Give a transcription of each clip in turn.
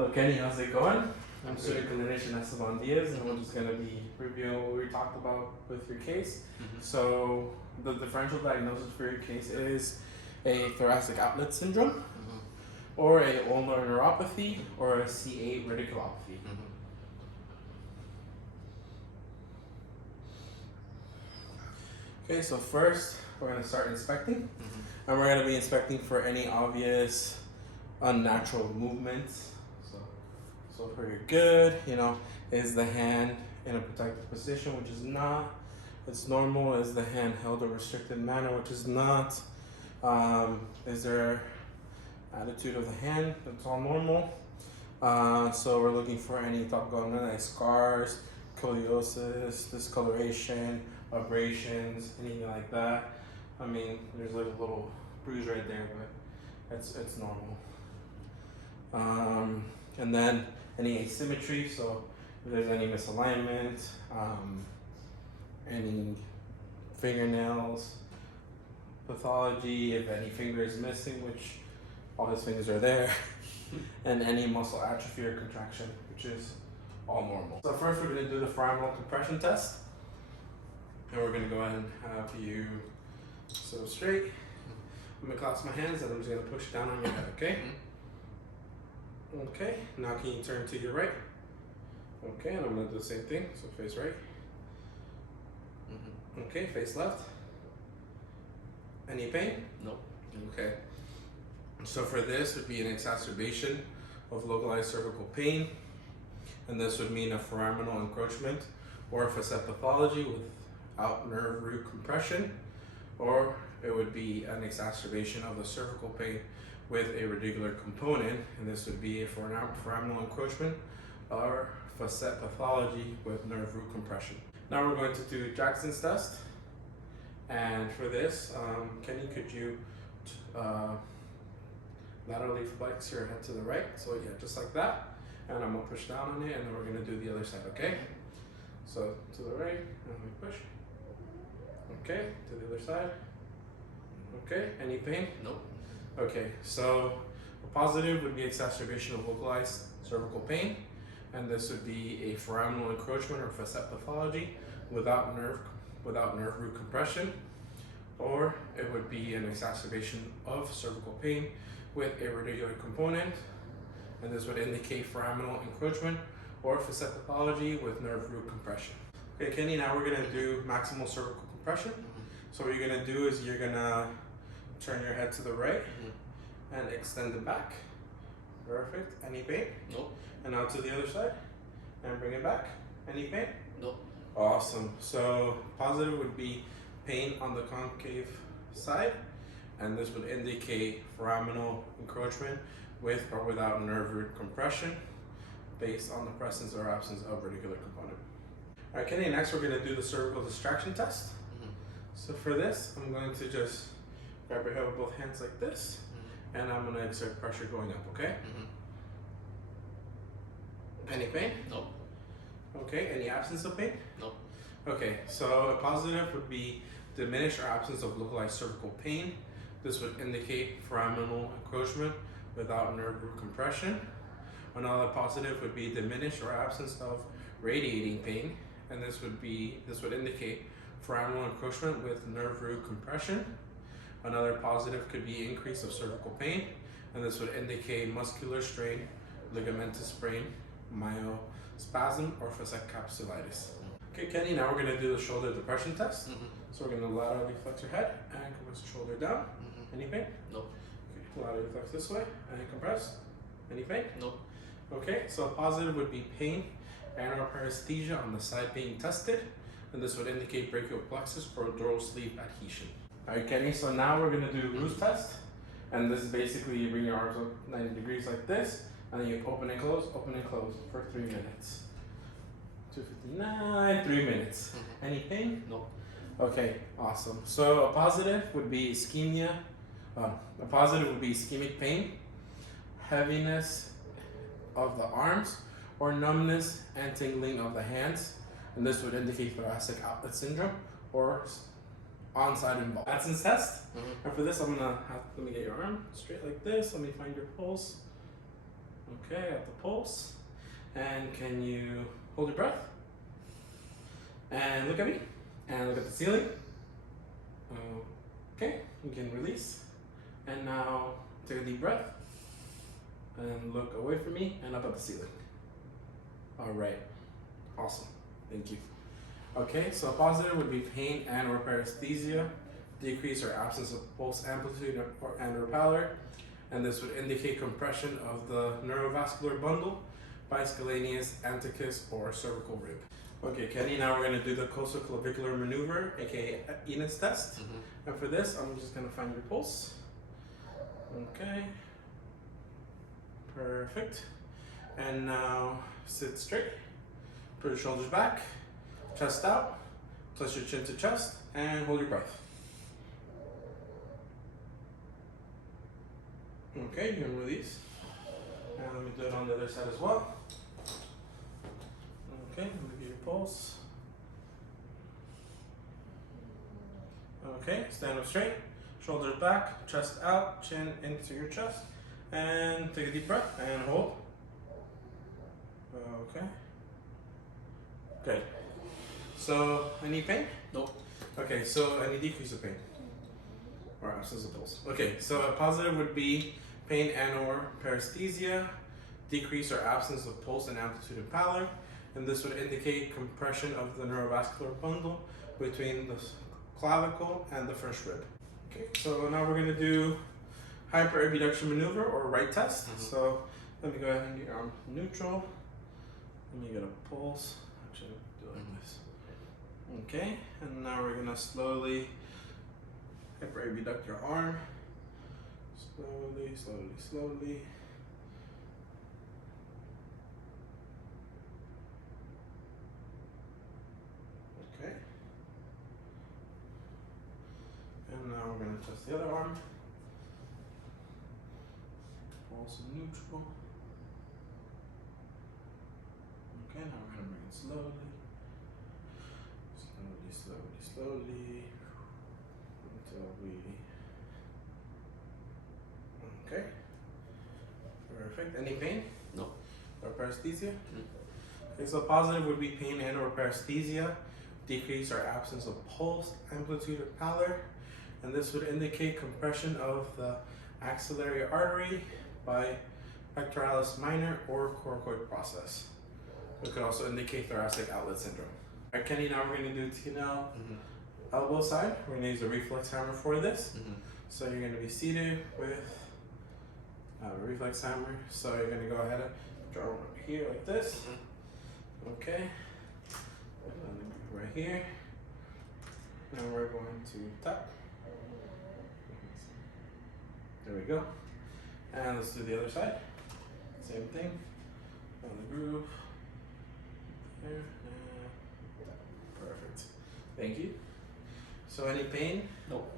Hello Kenny, how's it going? I'm student clinician Esteban Diaz, and we're just going to be reviewing what we talked about with your case. So the differential diagnosis for your case is a thoracic outlet syndrome, or a ulnar neuropathy, or a C8 radiculopathy. Okay, so first we're going to start inspecting, and we're going to be inspecting for any obvious unnatural movements. So if you're good, is the hand in a protected position, which is not. It's normal. Is the hand held a restricted manner, which is not. Is there attitude of the hand? That's all normal. So we're looking for any like scars, scoliosis, discoloration, abrasions, anything like that. I mean, there's like a little bruise right there, but it's normal. And then any asymmetry, so if there's any misalignment, any fingernails, pathology, if any finger is missing, which all his fingers are there, and any muscle atrophy or contraction, which is all normal. So first we're going to do the foraminal compression test, and we're going to go ahead and have you sit up straight. I'm going to clasp my hands and I'm just going to push down on your head, okay? Okay, now can you turn to your right? Okay, and I'm going to do the same thing, so face right. Okay, face left. Any pain? No. Okay. So for this would be an exacerbation of localized cervical pain, and this would mean a foraminal encroachment or a facet pathology without nerve root compression, or it would be an exacerbation of the cervical pain with a radicular component, and this would be a foraminal encroachment or facet pathology with nerve root compression. Now we're going to do Jackson's test, and for this, Kenny, could you laterally flex your head to the right? So yeah, just like that, and I'm gonna push down on it, and then we're gonna do the other side, okay? So to the right, and we push. Okay, to the other side. Okay, any pain? Nope. Okay, so a positive would be exacerbation of localized cervical pain, and this would be a foraminal encroachment or facet pathology without nerve root compression, or it would be an exacerbation of cervical pain with a radicular component, and this would indicate foraminal encroachment or facet pathology with nerve root compression. Okay, Kenny, now we're gonna do maximal cervical compression. So what you're gonna do is you're gonna turn your head to the right and extend the back. Perfect. Any pain? Nope. And now to the other side and bring it back. Any pain? Nope. Awesome. So positive would be pain on the concave side, and this would indicate foraminal encroachment with or without nerve root compression based on the presence or absence of radicular component. All right, Kenny, next we're going to do the cervical distraction test. So for this, I'm going to just grab your head with both hands like this, and I'm going to exert pressure going up, okay? Any pain? Nope. Okay, any absence of pain? Nope. Okay, so a positive would be diminished or absence of localized cervical pain. This would indicate foraminal encroachment without nerve root compression. Another positive would be diminished or absence of radiating pain, and this would indicate foraminal encroachment with nerve root compression. Another positive could be increase of cervical pain, and this would indicate muscular strain, ligamentous sprain, myospasm, or facet capsulitis. Okay, Kenny, now we're going to do the shoulder depression test. So we're going to laterally flex your head and compress the shoulder down. Any pain? Nope. Okay, laterally flex this way and compress. Any pain? Nope. Okay, so a positive would be pain and or paresthesia on the side being tested, and this would indicate brachial plexus or dural sleeve adhesion. Alright, Kenny, so now we're going to do Ruth's test, and this is basically you bring your arms up 90 degrees like this, and then you open and close for 3 minutes. 259, 3 minutes. Any pain? Nope. Okay, awesome. So a positive would be ischemia. A positive would be ischemic pain, heaviness of the arms, or numbness and tingling of the hands, and this would indicate thoracic outlet syndrome or on-site involvement. Jackson's test. And for this, let me get your arm straight like this. Let me find your pulse. Okay, at the pulse. And can you hold your breath? And look at me. And look at the ceiling. Okay, you can release. And now take a deep breath. And look away from me and up at the ceiling. All right, awesome, thank you. Okay, so a positive would be pain and or paresthesia, decrease or absence of pulse amplitude and or pallor, and this would indicate compression of the neurovascular bundle, biscalaneus, anticus, or cervical rib. Okay, Kenny, now we're gonna do the costo-clavicular maneuver, aka Enos test. And for this, I'm just gonna find your pulse. Okay, perfect. And now sit straight, put your shoulders back, chest out, touch your chin to chest, and hold your breath. Okay, you can release. And let me do it on the other side as well. Okay, look at your pulse. Okay, stand up straight, shoulders back, chest out, chin into your chest, and take a deep breath and hold. Okay. Good. So, any pain? Nope. Okay, so any decrease of pain? Or absence of pulse? Okay, so a positive would be pain and or paresthesia, decrease or absence of pulse and amplitude and pallor, and this would indicate compression of the neurovascular bundle between the clavicle and the first rib. Okay, so now we're gonna do hyperabduction maneuver or right test. So let me go ahead and get your arm neutral. Let me get a pulse. Actually, do it like this. Okay, and now we're gonna slowly hyperabduct your arm. Slowly, slowly, slowly. Okay. And now we're gonna test the other arm. Pulse neutral. Okay, now we're gonna bring it slowly. Slowly, slowly, slowly. Until we... Okay. Perfect. Any pain? No. Or paresthesia? Okay, so positive would be pain and or paresthesia, decrease or absence of pulse, amplitude or pallor, and this would indicate compression of the axillary artery by pectoralis minor or coracoid process. It could also indicate thoracic outlet syndrome. All right, Kenny, now we're going to do Tingling elbow side. We're going to use a reflex hammer for this. So you're going to be seated with a reflex hammer. So you're going to go ahead and put your arm over here like this. Okay. And then right here. Now we're going to tap. There we go. And let's do the other side. Same thing. On the groove. There. Perfect. Thank you. So any pain? Nope.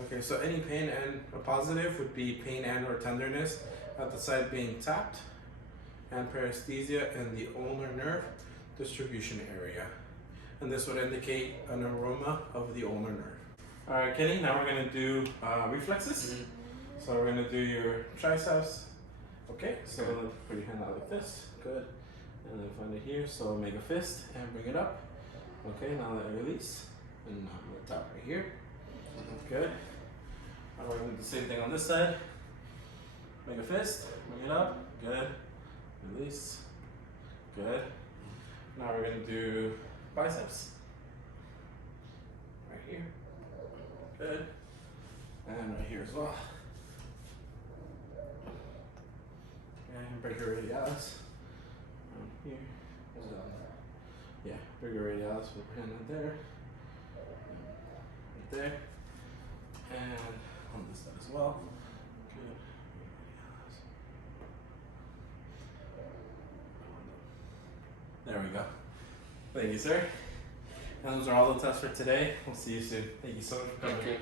Okay, so any pain and a positive would be pain and or tenderness at the side being tapped, and paresthesia in the ulnar nerve distribution area. And this would indicate an aroma of the ulnar nerve. All right, Kenny, now we're gonna do reflexes. So we're gonna do your triceps. Okay, so put your hand out like this. Good. And then find it here. So make a fist and bring it up. Okay, now let it release. And now I'm gonna tap right here. Good. Now we're gonna do the same thing on this side. Make a fist, bring it up. Good. Release. Good. Now we're gonna do biceps. Right here. Good. And right here as well. And brachioradialis. Here. Yeah, brachioradialis, we'll put hand right there. Right there. And on this side as well. Good. There we go. Thank you, sir. And those are all the tests for today. We'll see you soon. Thank you so much for coming. Thank you.